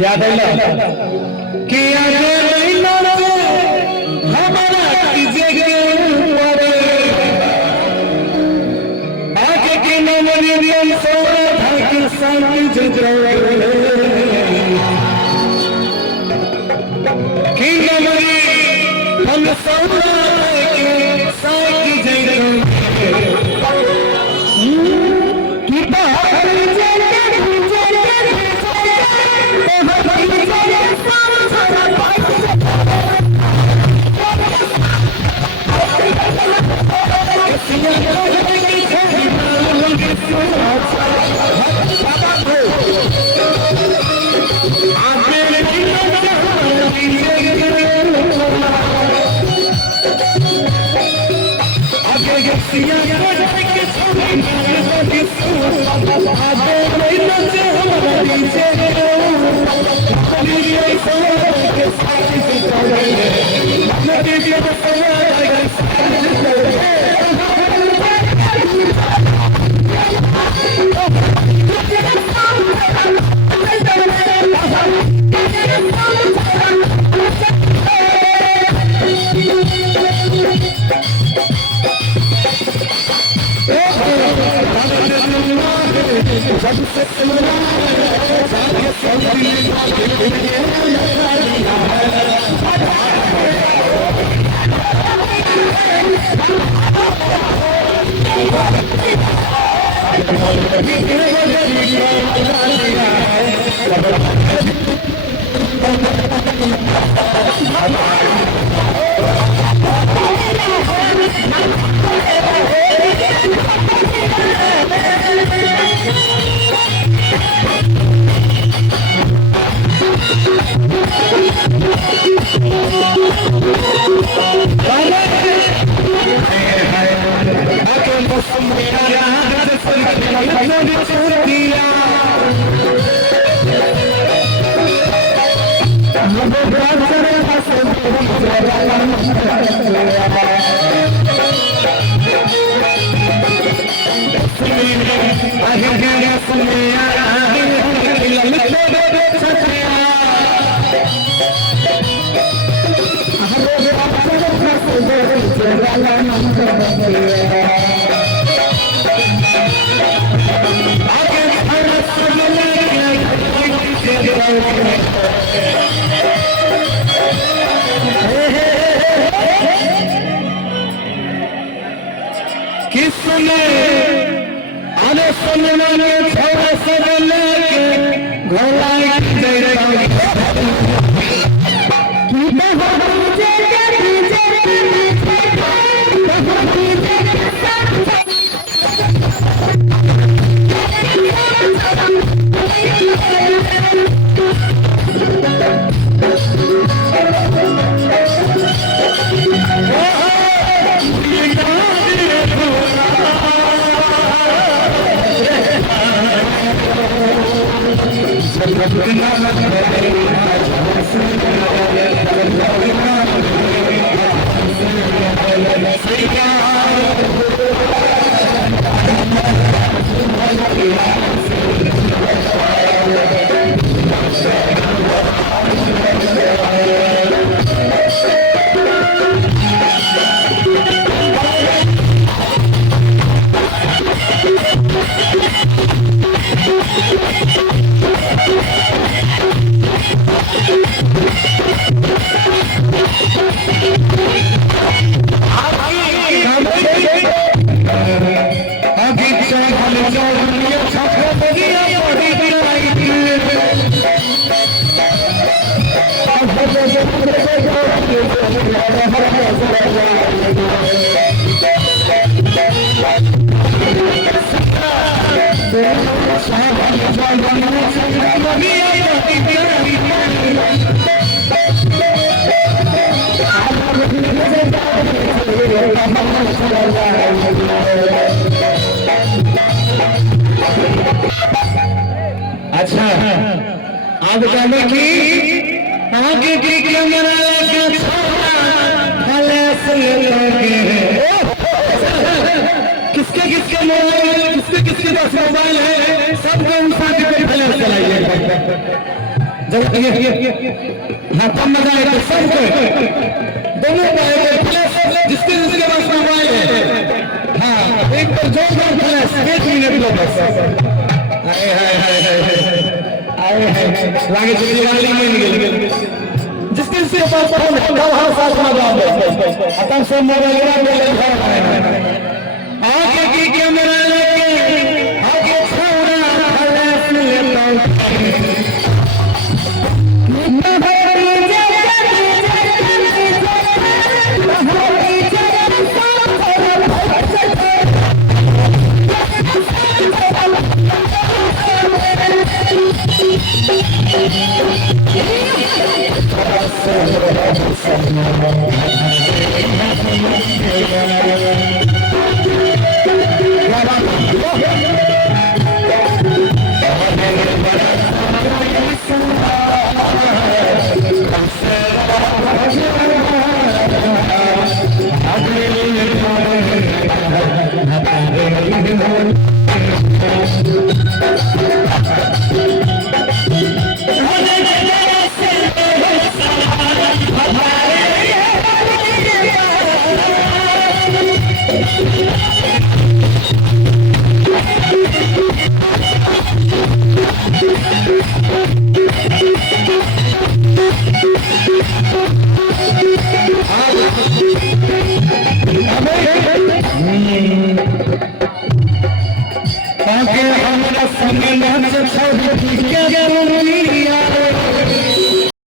याद है कि आगे हमारा कीजिए आगे की नमरियम की नमरी हम किसने आने सुनने छोड़ सब लेके घोड़ा अच्छा अब जाने की आगे की कैमरा लगे छोड़ा फले से लगे किसके किसके किसके मोबाइल, किसके किसके पास मोबाइल है, सबको उठा के फ्लैश चलाइए। जब हाँ तब मजा आएगा सबको, दोनों फ्लैश, जिसके जिसके पास मोबाइल है, हाँ एक बार जोरदार फ्लैश, 1 मिनट लो बस। हाय हाय हाय हाय हाय हाय लागे चली वाली में निकल, जिसके जिसके पास फोन है वहां साथ में जाओ। अपन से मोबाइल में आके की कैमरा लेके आके छोड़ा फ्लैश लेता हूं। हमारा संग